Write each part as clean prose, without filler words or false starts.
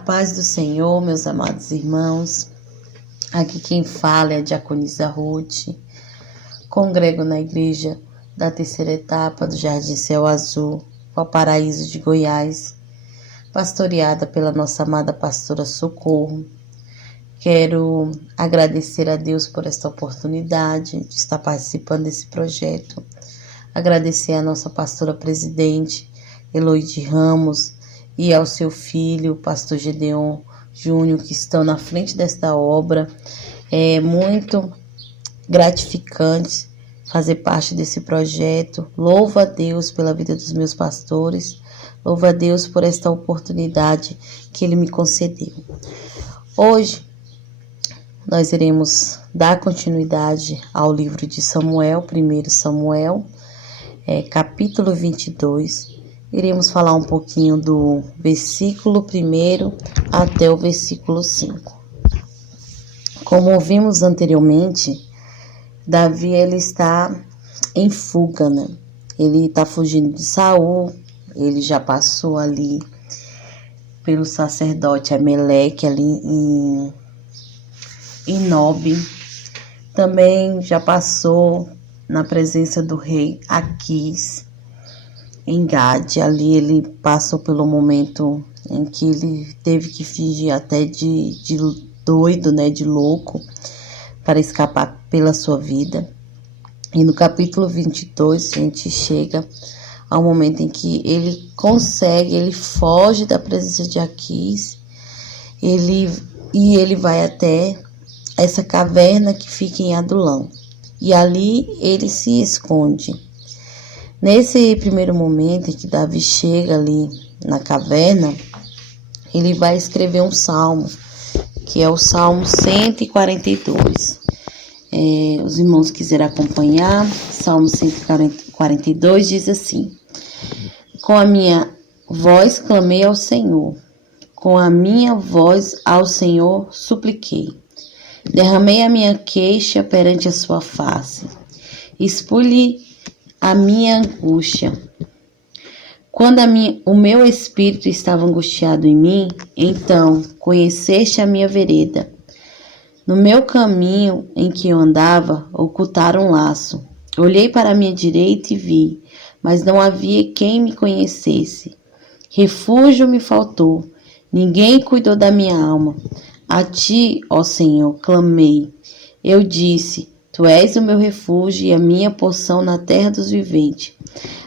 paz do Senhor, meus amados irmãos. Aqui quem fala é a diaconisa Ruth. Congrego na igreja da terceira etapa do Jardim Céu Azul, Valparaíso de Goiás, pastoreada pela nossa amada pastora Socorro. Quero agradecer a Deus por esta oportunidade de estar participando desse projeto. Agradecer a nossa pastora presidente, Eloide Ramos, e ao seu filho, pastor Gedeon Júnior, que estão na frente desta obra. É muito gratificante fazer parte desse projeto. Louvo a Deus pela vida dos meus pastores. Louvo a Deus por esta oportunidade que Ele me concedeu. Hoje, nós iremos dar continuidade ao livro de Samuel, 1 Samuel, capítulo 22. Iremos falar um pouquinho do versículo 1 até o versículo 5. Como ouvimos anteriormente, Davi ele está em fuga, né? Ele está fugindo de Saul, ele já passou ali pelo sacerdote Ameleque ali em Nob. Também já passou na presença do rei Aquis em Gade. Ali ele passou pelo momento em que ele teve que fingir até de doido, né, de louco, para escapar pela sua vida. E no capítulo 22 a gente chega ao momento em que ele foge da presença de Aquis, ele vai até essa caverna que fica em Adulão, e ali ele se esconde. Nesse primeiro momento em que Davi chega ali na caverna, ele vai escrever um salmo, que é o Salmo 142. Os irmãos quiserem acompanhar, Salmo 142 diz assim: com a minha voz clamei ao Senhor, com a minha voz ao Senhor supliquei. Derramei a minha queixa perante a sua face, expus-lhe a minha angústia. Quando o meu espírito estava angustiado em mim, então conheceste a minha vereda. No meu caminho em que eu andava, ocultaram um laço. Olhei para a minha direita e vi, mas não havia quem me conhecesse. Refúgio me faltou, ninguém cuidou da minha alma. A ti, ó Senhor, clamei. Eu disse: Tu és o meu refúgio e a minha porção na terra dos viventes.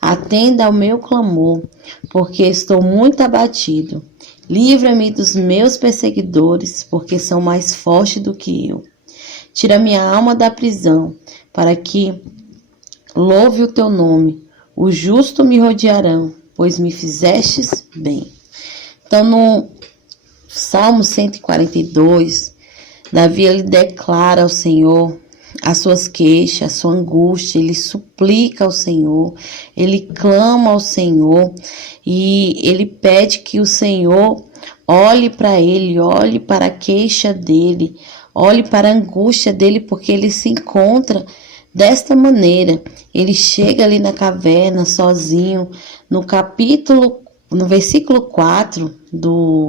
Atenda ao meu clamor, porque estou muito abatido. Livra-me dos meus perseguidores, porque são mais fortes do que eu. Tira minha alma da prisão, para que louve o teu nome. Os justos me rodearão, pois me fizestes bem. Então, no Salmo 142, Davi ele declara ao Senhor as suas queixas, a sua angústia, ele suplica ao Senhor, ele clama ao Senhor e ele pede que o Senhor olhe para ele, olhe para a queixa dele, olhe para a angústia dele, porque ele se encontra desta maneira. Ele chega ali na caverna sozinho, no versículo 4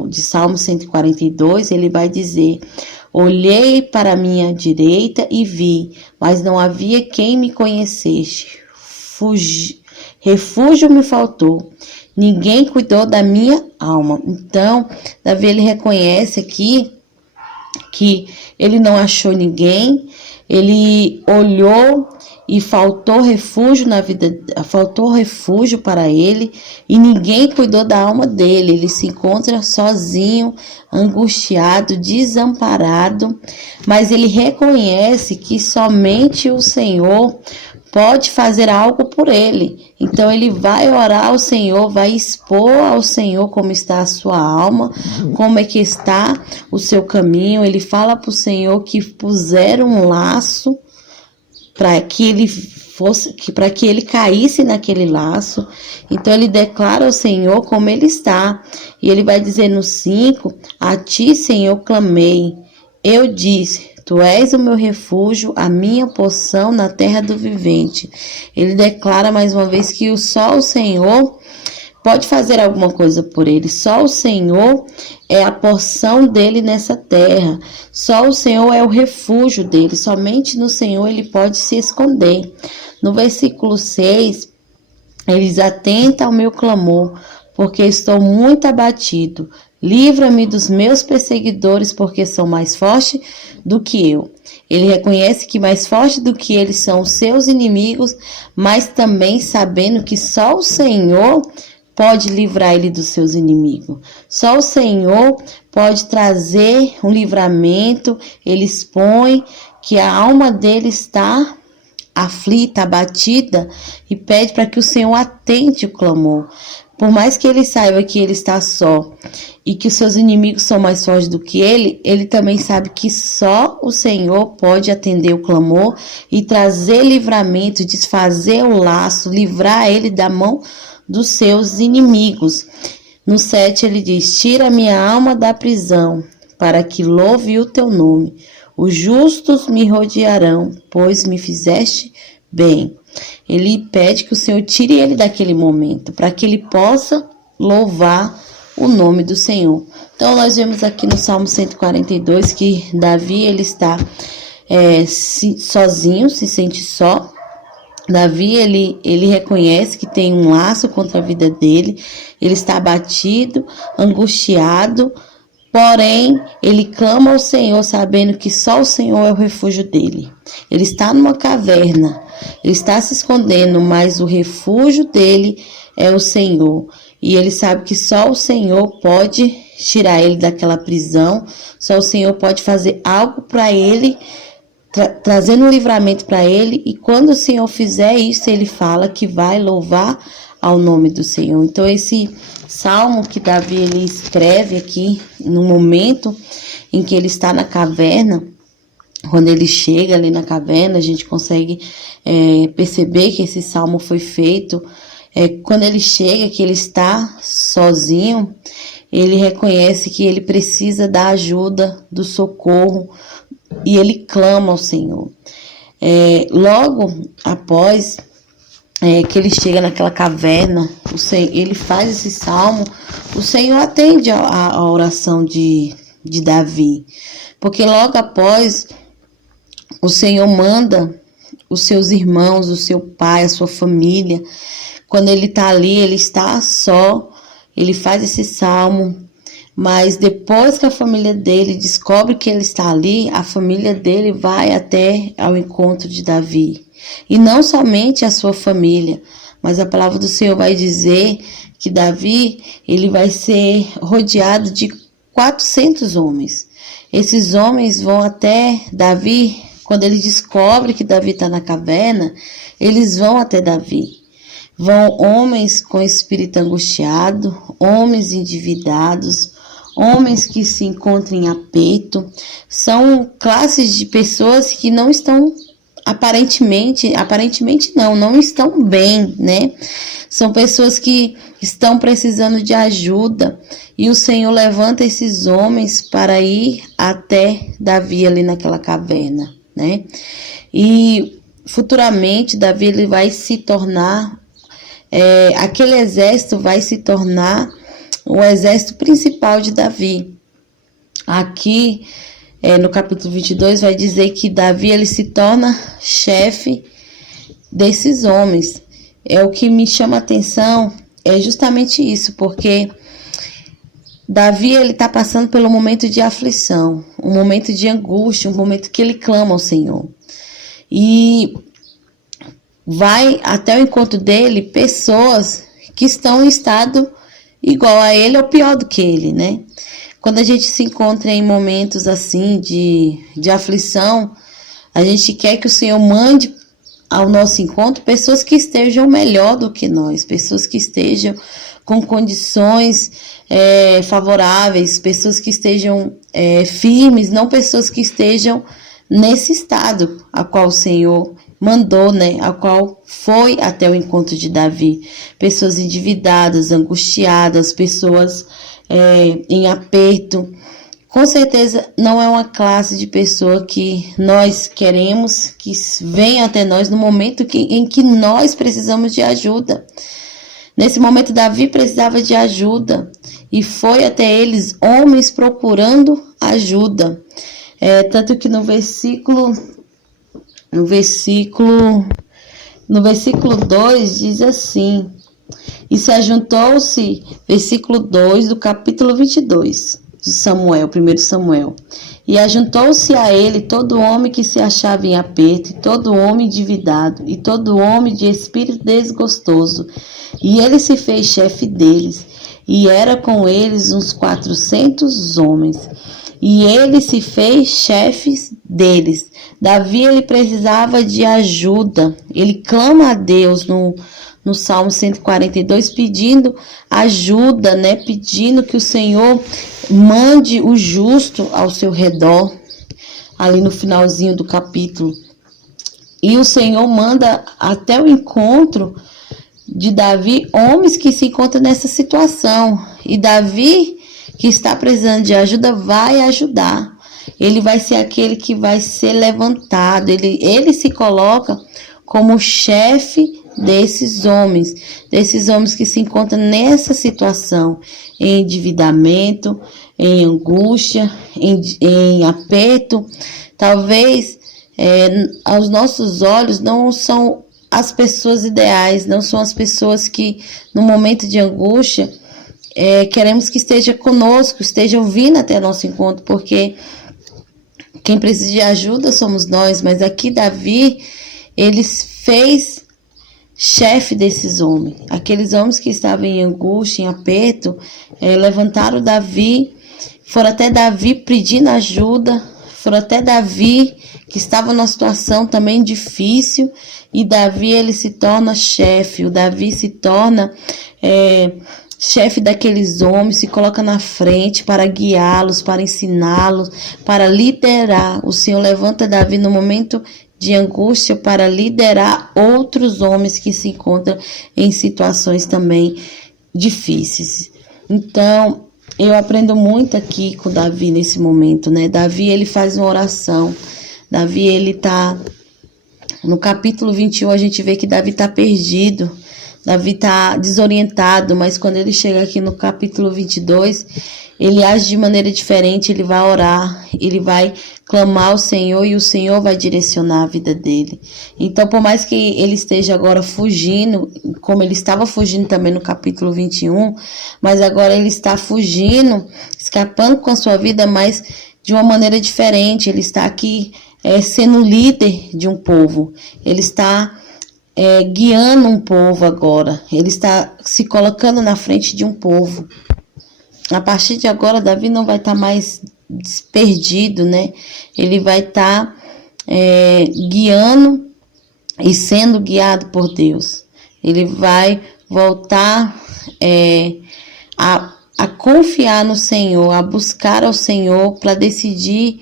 de Salmo 142, ele vai dizer: olhei para a minha direita e vi, mas não havia quem me conhecesse. Refúgio me faltou, ninguém cuidou da minha alma. Então, Davi ele reconhece aqui que ele não achou ninguém, ele olhou e faltou refúgio na vida, faltou refúgio para ele e ninguém cuidou da alma dele. Ele se encontra sozinho, angustiado, desamparado, mas ele reconhece que somente o Senhor pode fazer algo por ele. Então ele vai orar ao Senhor, vai expor ao Senhor como está a sua alma, como é que está o seu caminho. Ele fala para o Senhor que puseram um laço para que ele caísse naquele laço. Então ele declara ao Senhor como ele está. E ele vai dizer no 5: a ti, Senhor, clamei. Eu disse: Tu és o meu refúgio, a minha porção na terra do vivente. Ele declara mais uma vez que só o Senhor pode fazer alguma coisa por ele. Só o Senhor é a porção dele nessa terra. Só o Senhor é o refúgio dele. Somente no Senhor ele pode se esconder. No versículo 6, eles atentam ao meu clamor, porque estou muito abatido. Livra-me dos meus perseguidores, porque são mais fortes do que eu. Ele reconhece que mais forte do que eles são os seus inimigos, mas também sabendo que só o Senhor pode livrar ele dos seus inimigos. Só o Senhor pode trazer um livramento. Ele expõe que a alma dele está aflita, abatida, e pede para que o Senhor atente o clamor. Por mais que ele saiba que ele está só e que os seus inimigos são mais fortes do que ele também sabe que só o Senhor pode atender o clamor e trazer livramento, desfazer o laço, livrar ele da mão dos seus inimigos. No 7 ele diz: tira minha alma da prisão, para que louve o teu nome. Os justos me rodearão, pois me fizeste bem. Ele pede que o Senhor tire ele daquele momento, para que ele possa louvar o nome do Senhor. Então, nós vemos aqui no Salmo 142 que Davi, ele está sozinho, se sente só. Davi, ele reconhece que tem um laço contra a vida dele. Ele está abatido, angustiado, porém, ele clama ao Senhor, sabendo que só o Senhor é o refúgio dele. Ele está numa caverna, ele está se escondendo, mas o refúgio dele é o Senhor. E ele sabe que só o Senhor pode tirar ele daquela prisão, só o Senhor pode fazer algo para ele, trazendo um livramento para ele. E quando o Senhor fizer isso, ele fala que vai louvar ao nome do Senhor. Então, esse salmo que Davi ele escreve aqui, no momento em que ele está na caverna, quando ele chega ali na caverna, a gente consegue perceber que esse salmo foi feito. Quando ele chega, que ele está sozinho, ele reconhece que ele precisa da ajuda, do socorro, e ele clama ao Senhor. Logo após que ele chega naquela caverna, ele faz esse salmo, o Senhor atende a oração de Davi, porque logo após o Senhor manda os seus irmãos, o seu pai, a sua família. Quando ele está ali, ele está só, ele faz esse salmo, mas depois que a família dele descobre que ele está ali, a família dele vai até ao encontro de Davi. E não somente a sua família, mas a palavra do Senhor vai dizer que Davi, ele vai ser rodeado de 400 homens. Esses homens vão até Davi. Quando ele descobre que Davi está na caverna, eles vão até Davi. Vão homens com espírito angustiado, homens endividados, homens que se encontram em aperto. São classes de pessoas que não estão aparentemente não estão bem, né? São pessoas que estão precisando de ajuda, e o Senhor levanta esses homens para ir até Davi ali naquela caverna, né? E futuramente Davi ele vai se tornar, aquele exército vai se tornar o exército principal de Davi. Aqui no capítulo 22 vai dizer que Davi ele se torna chefe desses homens. O que me chama a atenção é justamente isso, porque Davi ele está passando pelo momento de aflição, um momento de angústia, um momento que ele clama ao Senhor. E vai até o encontro dele pessoas que estão em estado igual a ele ou pior do que ele, né? Quando a gente se encontra em momentos assim de aflição, a gente quer que o Senhor mande ao nosso encontro pessoas que estejam melhor do que nós, pessoas que estejam com condições favoráveis, pessoas que estejam firmes, não pessoas que estejam nesse estado a qual o Senhor mandou, né? A qual foi até o encontro de Davi. Pessoas endividadas, angustiadas, pessoas em aperto. Com certeza não é uma classe de pessoa que nós queremos que venha até nós no momento em que nós precisamos de ajuda. Nesse momento, Davi precisava de ajuda e foi até eles homens procurando ajuda. Tanto que no versículo 2 diz assim: e se ajuntou-se, versículo 2 do capítulo 22 de Samuel, 1 Samuel. E ajuntou-se a ele todo homem que se achava em aperto, e todo homem endividado, e todo homem de espírito desgostoso. E ele se fez chefe deles, e era com eles uns 400 homens. E ele se fez chefe deles. Davi, ele precisava de ajuda. Ele clama a Deus no Salmo 142, pedindo ajuda, né? Pedindo que o Senhor mande o justo ao seu redor, ali no finalzinho do capítulo. E o Senhor manda até o encontro de Davi homens que se encontram nessa situação. E Davi, que está precisando de ajuda, vai ajudar. Ele vai ser aquele que vai ser levantado. Ele se coloca como chefe desses homens que se encontram nessa situação, em endividamento, em angústia, em aperto. Talvez aos nossos olhos não são as pessoas ideais, não são as pessoas que no momento de angústia queremos que esteja conosco, esteja ouvindo até nosso encontro, porque quem precisa de ajuda somos nós. Mas aqui Davi, ele fez chefe desses homens. Aqueles homens que estavam em angústia, em aperto, levantaram Davi, foram até Davi pedindo ajuda, foram até Davi, que estava numa situação também difícil, e Davi, ele se torna chefe. O Davi se torna chefe daqueles homens, se coloca na frente para guiá-los, para ensiná-los, para liderar. O Senhor levanta Davi no momento de angústia para liderar outros homens que se encontram em situações também difíceis. Então, eu aprendo muito aqui com Davi nesse momento, né? Davi, ele faz uma oração. Davi, ele tá no capítulo 21, a gente vê que Davi tá perdido. Davi tá desorientado, mas quando ele chega aqui no capítulo 22, ele age de maneira diferente. Ele vai orar, ele vai clamar ao Senhor e o Senhor vai direcionar a vida dele. Então, por mais que ele esteja agora fugindo, como ele estava fugindo também no capítulo 21, mas agora ele está fugindo, escapando com a sua vida, mas de uma maneira diferente. Ele está aqui sendo líder de um povo. Ele está guiando um povo agora. Ele está se colocando na frente de um povo. A partir de agora, Davi não vai estar mais perdido, né? Ele vai estar guiando e sendo guiado por Deus. Ele vai voltar a confiar no Senhor, a buscar ao Senhor para decidir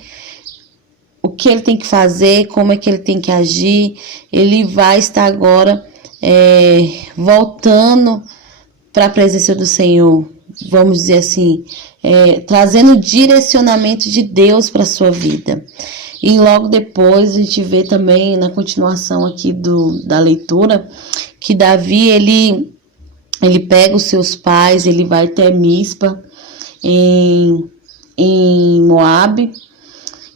o que ele tem que fazer, como é que ele tem que agir. Ele vai estar agora voltando para a presença do Senhor, vamos dizer assim, trazendo o direcionamento de Deus para a sua vida. E logo depois a gente vê também na continuação aqui da leitura que Davi, ele pega os seus pais, ele vai até Mispa em Moabe,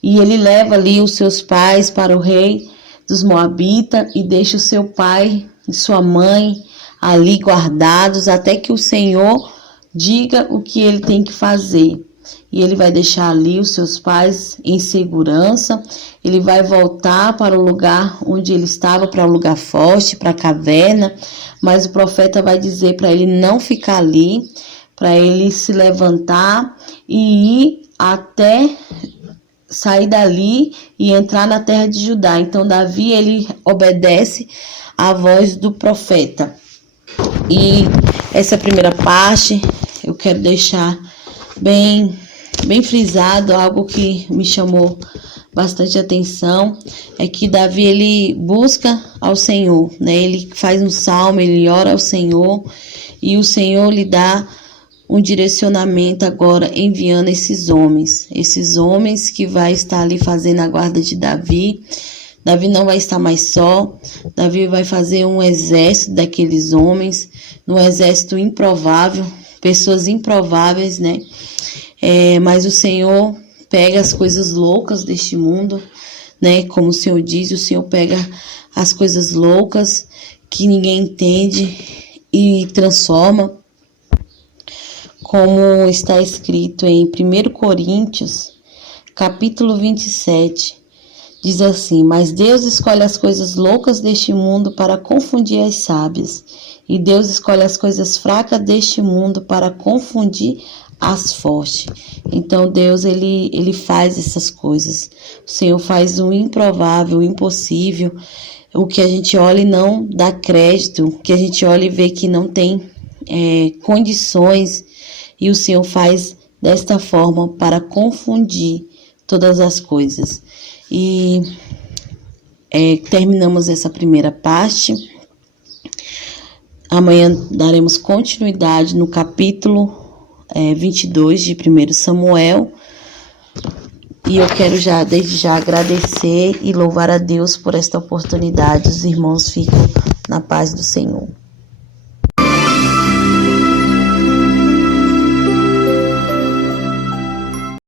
e ele leva ali os seus pais para o rei dos Moabitas e deixa o seu pai e sua mãe ali guardados até que o Senhor diga o que ele tem que fazer. E ele vai deixar ali os seus pais em segurança. Ele vai voltar para o lugar onde ele estava, para o lugar forte, para a caverna. Mas o profeta vai dizer para ele não ficar ali, para ele se levantar e ir até sair dali e entrar na terra de Judá. Então Davi, ele obedece à voz do profeta. E essa primeira parte eu quero deixar bem frisado, algo que me chamou bastante atenção, é que Davi, ele busca ao Senhor, né? Ele faz um salmo, ele ora ao Senhor e o Senhor lhe dá um direcionamento agora, enviando esses homens que vai estar ali fazendo a guarda de Davi, Davi não vai estar mais só. Davi vai fazer um exército daqueles homens, um exército improvável, pessoas improváveis, né? Mas o Senhor pega as coisas loucas deste mundo, né? Como o Senhor diz, o Senhor pega as coisas loucas que ninguém entende e transforma. Como está escrito em 1 Coríntios, capítulo 27, diz assim: mas Deus escolhe as coisas loucas deste mundo para confundir as sábias, e Deus escolhe as coisas fracas deste mundo para confundir as fortes. Então Deus, ele faz essas coisas. O Senhor faz o improvável, o impossível, o que a gente olha e não dá crédito, o que a gente olha e vê que não tem condições, e o Senhor faz desta forma para confundir todas as coisas. E terminamos essa primeira parte. Amanhã daremos continuidade no capítulo 22 de 1 Samuel. E eu quero desde já agradecer e louvar a Deus por esta oportunidade. Os irmãos ficam na paz do Senhor.